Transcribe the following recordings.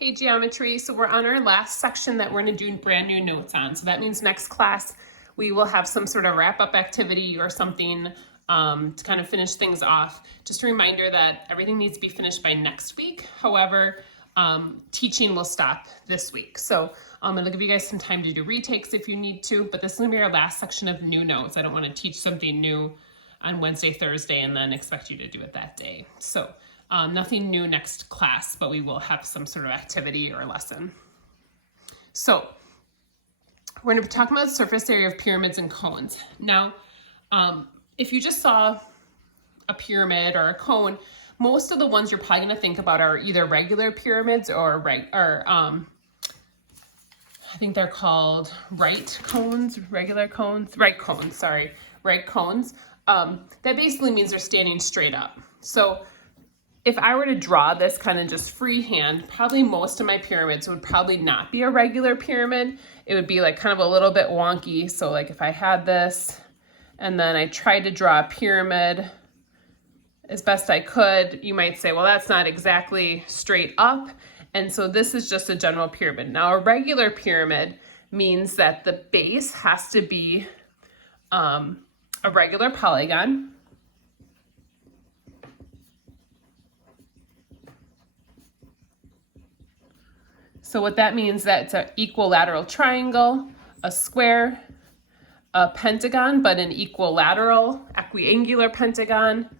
Hey geometry, so we're on our last section that we're going to do brand new notes on. So that means next class we will have some sort of wrap-up activity or something to kind of finish things off. Just a reminder that everything needs to be finished by next week. However, teaching will stop this week. So it'll give you guys some time to do retakes if you need to, but this is going to be our last section of new notes. I don't want to teach something new on Wednesday, Thursday, and then expect you to do it that day. So nothing new next class, but we will have some sort of activity or lesson. So we're going to be talking about the surface area of pyramids and cones. Now, if you just saw a pyramid or a cone, most of the ones you're probably going to think about are either regular pyramids or I think they're called right cones. That basically means they're standing straight up. So if I were to draw this kind of just freehand, probably most of my pyramids would probably not be a regular pyramid. It would be like kind of a little bit wonky. So like if I had this and then I tried to draw a pyramid as best I could, you might say, well, that's not exactly straight up. And so this is just a general pyramid. Now a regular pyramid means that the base has to be a regular polygon. So what that means that it's an equilateral triangle, a square, a pentagon, but an equilateral, equiangular pentagon,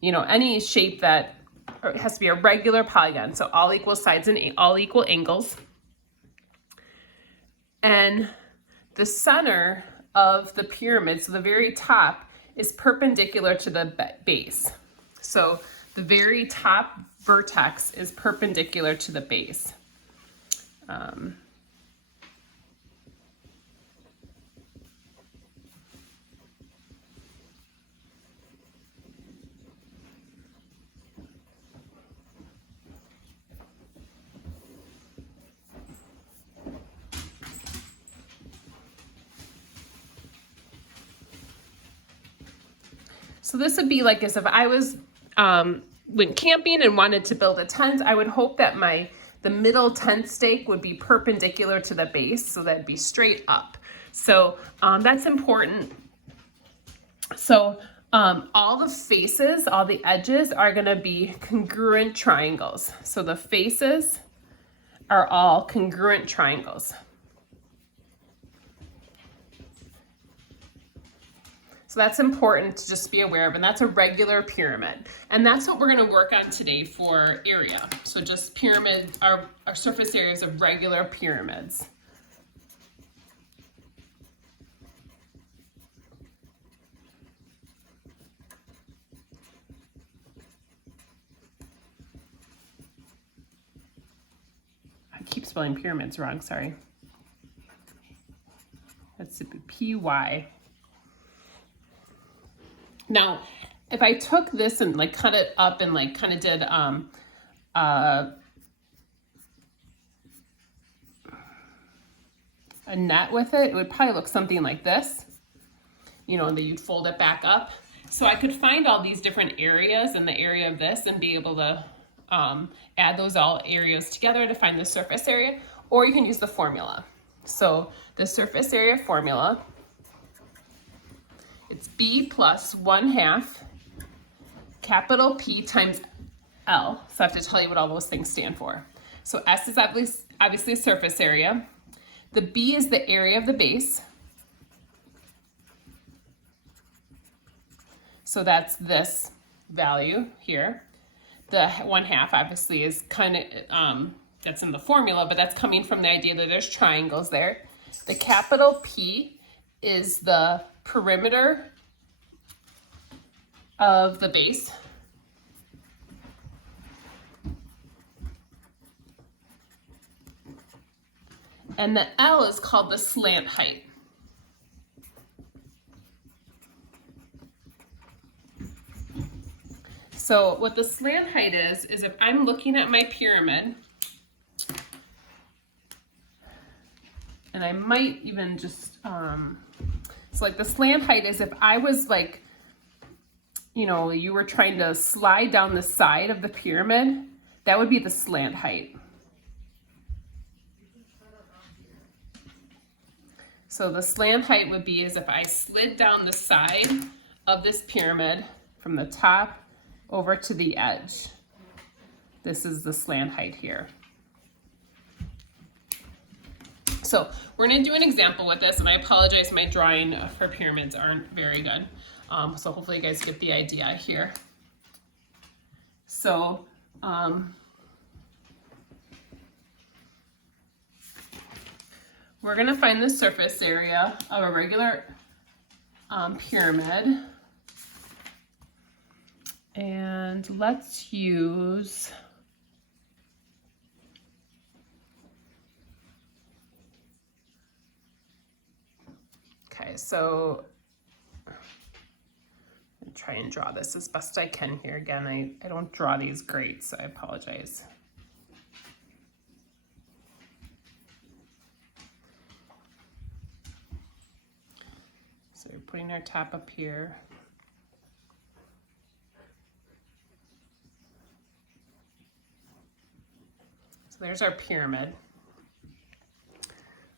you know, any shape that has to be a regular polygon. So all equal sides and all equal angles. And the center of the pyramid, so the very top, is perpendicular to the base. So the very top vertex is perpendicular to the base. So this would be like as if I was went camping and wanted to build a tent. I would hope that the middle tent stake would be perpendicular to the base, so that'd be straight up. So that's important. So all the faces, all the edges are going to be congruent triangles. So the faces are all congruent triangles. So that's important to just be aware of, and that's a regular pyramid. And that's what we're going to work on today for area. So just pyramid, our surface areas of regular pyramids. I keep spelling pyramids wrong, sorry. That's P-Y. Now, if I took this and like cut it up and like kind of did a net with it, it would probably look something like this, you know, and then you'd fold it back up. So I could find all these different areas in the area of this and be able to add those all areas together to find the surface area, or you can use the formula. So the surface area formula, it's B plus 1/2 capital P times L. So I have to tell you what all those things stand for. So S is obviously surface area. The B is the area of the base. So that's this value here. The 1/2 obviously is kind of, that's in the formula, but that's coming from the idea that there's triangles there. The capital P is the perimeter of the base. And the L is called the slant height. So what the slant height is if I'm looking at my pyramid, and I might even just, so like the slant height is if I was like, you know, you were trying to slide down the side of the pyramid, that would be the slant height. So the slant height would be as if I slid down the side of this pyramid from the top over to the edge. This is the slant height here. So we're gonna do an example with this, and I apologize, my drawing for pyramids aren't very good. So hopefully you guys get the idea here. So we're gonna find the surface area of a regular pyramid. And let's use so I'll try and draw this as best I can here. Again, I don't draw these great, so I apologize. So we're putting our top up here. So there's our pyramid.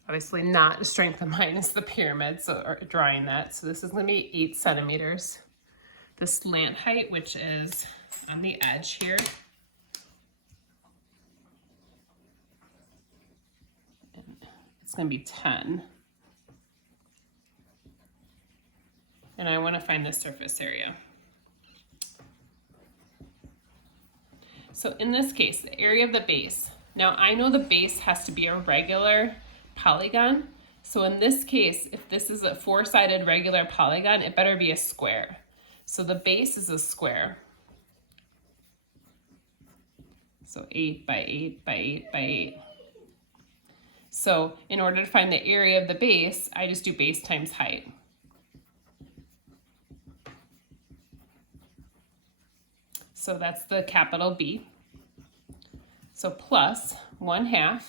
Obviously not a strength of mine is the pyramid, so drawing that. So this is gonna be 8 centimeters. The slant height, which is on the edge here, it's gonna be 10. And I wanna find the surface area. So in this case, the area of the base. Now I know the base has to be a regular polygon. So in this case, if this is a 4-sided regular polygon, it better be a square. So the base is a square. So 8 by 8 by 8 by 8. So in order to find the area of the base, I just do base times height. So that's the capital B. So plus 1/2.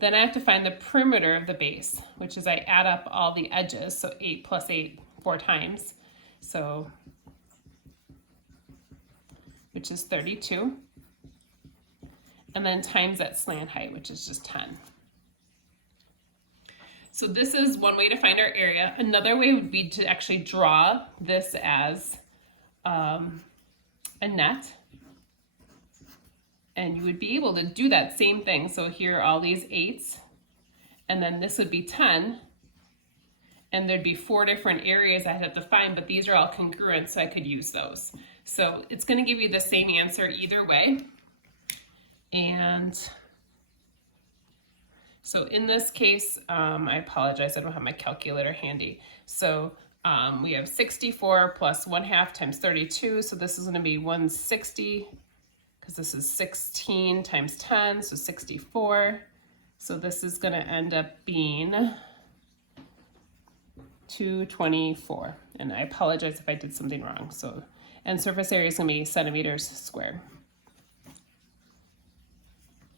Then I have to find the perimeter of the base, which is I add up all the edges. So 8 plus 8, 4 times. So, which is 32. And then times that slant height, which is just 10. So this is one way to find our area. Another way would be to actually draw this as a net. And you would be able to do that same thing. So here are all these 8s, and then this would be 10, and there'd be 4 different areas I'd have to find, but these are all congruent, so I could use those. So it's gonna give you the same answer either way. And so in this case, I apologize, I don't have my calculator handy. So we have 64 plus 1/2 times 32, so this is gonna be 160, because this is 16 times 10, so 64. So this is gonna end up being 224. And I apologize if I did something wrong. So, and surface area is gonna be centimeters squared.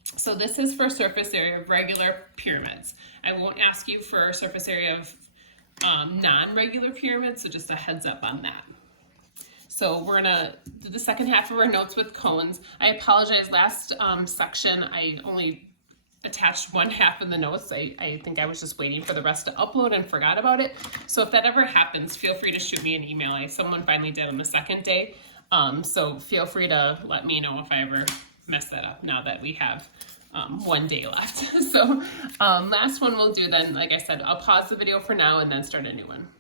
So this is for surface area of regular pyramids. I won't ask you for a surface area of non-regular pyramids, so just a heads up on that. So we're gonna do the second half of our notes with cones. I apologize, last section I only attached 1/2 of the notes. I think I was just waiting for the rest to upload and forgot about it. So if that ever happens, feel free to shoot me an email. Someone finally did on the second day. So feel free to let me know if I ever mess that up now that we have 1 day left. So last one we'll do then, like I said, I'll pause the video for now and then start a new one.